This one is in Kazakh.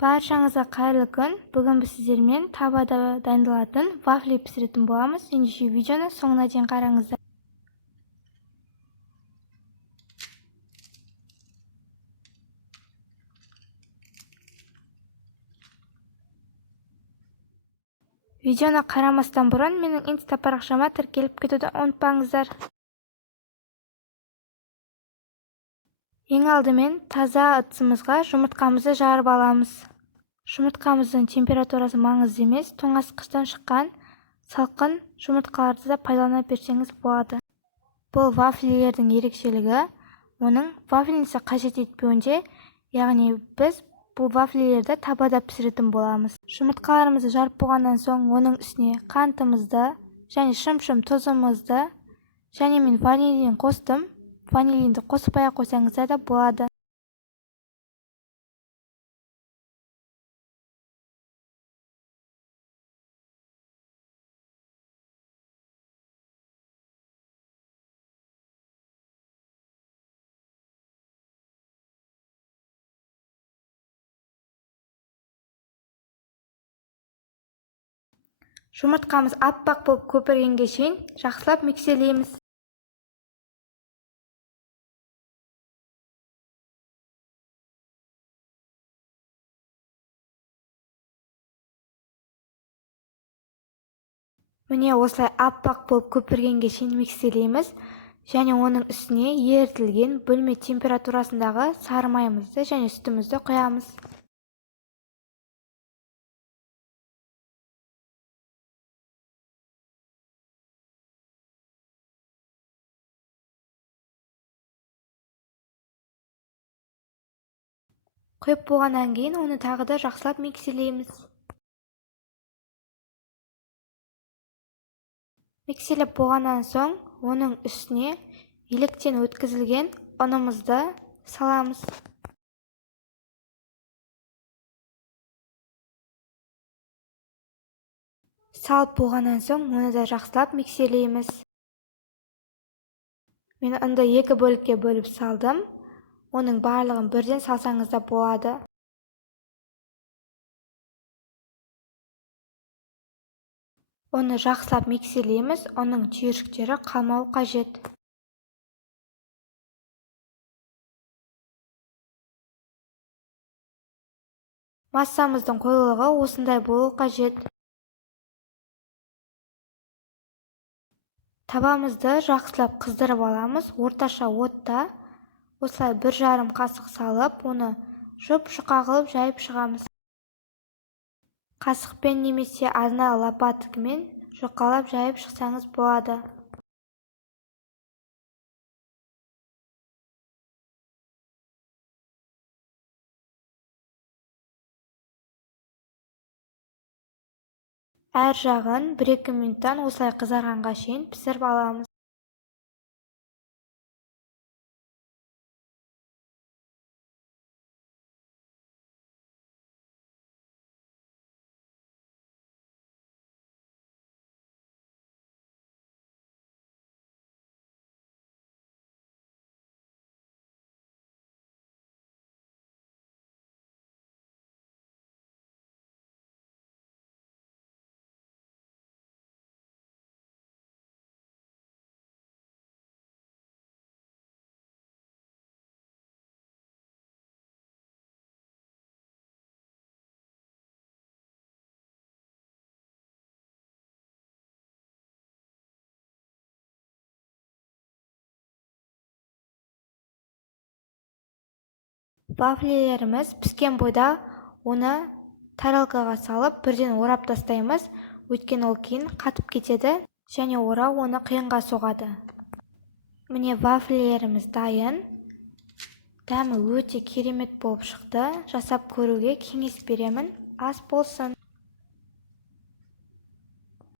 Barşаңызға қайырлы күн. Бүгін біз сіздермен табада дайындалатын вафли пісіретін боламыз. Ендеше видеоны соңына дейін қараңыздар. Видеоны қарамастан бұрын менің инста парақшама тіркеліп кетуді ұмытпаңыздар. Ең алдымен таза ыдысымызға жұмыртқамызды жарып аламыз. Жұмыртқамыздың температурасы маңызды емес, тоңазытқыштан шыққан салқын жұмыртқаларды да пайдалана берсеңіз болады. Бұл вафлилердің ерекшелігі оның вафельница қажет етпеуінде, яғни біз бұл вафлилерді табада пісіретін боламыз. Жұмыртқаларымызды жарып болғаннан соң оның үстіне қантымызды және шым-шым тұзымызды және мен ванилин қостым. Ванилинді қоспай қойсаңыздар да болады. Жұмыртқамыз аппақ болып көпіргенге шейін жақсылап миксерлейміз. Міне осылай аппақ болып көпіргенге шейін миксерлейміз және оның үстіне ерітілген бөлме температурасындағы сары майымызды және сүтімізді құямыз. Құйып болғаннан кейін оны тағы да жақсылап миксерлейміз. Миксерлеп болғаннан соң оның үстіне електен өткізілген ұнымызды саламыз. Салып болғаннан соң оны да жақсылап миксерлейміз. Мен ұнды екі бөлікке бөліп салдым. Оның барлығын бірден салсаңыз да болады. Оны жақсылап миксерлейміз, оның түйіршіктері қалмауы қажет. Массамыздың қоюлығы осындай болуы қажет. Табамызды жақсылап қыздырып аламыз, орташа отта. Осылай 1,5 қасық салып, оны жұп-жұқа қылып жайып шығамыз. Қасықпен немесе арнайы лопатыкімен жұқалап жайып шықсаңыз болады. Әр жағын 1-2 минуттан осылай қызарғанға шейін пісіріп аламыз. Вафлилеріміз піскен бойда оны тарелкаға салып бірден орап тастаймыз, өйткені ол кейін қатып кетеді және орау оны қиынға соғады. Міне вафлилеріміз дайын. Дәмі өте керемет болып шықты. Жасап көруге кеңес беремін. Ас болсын.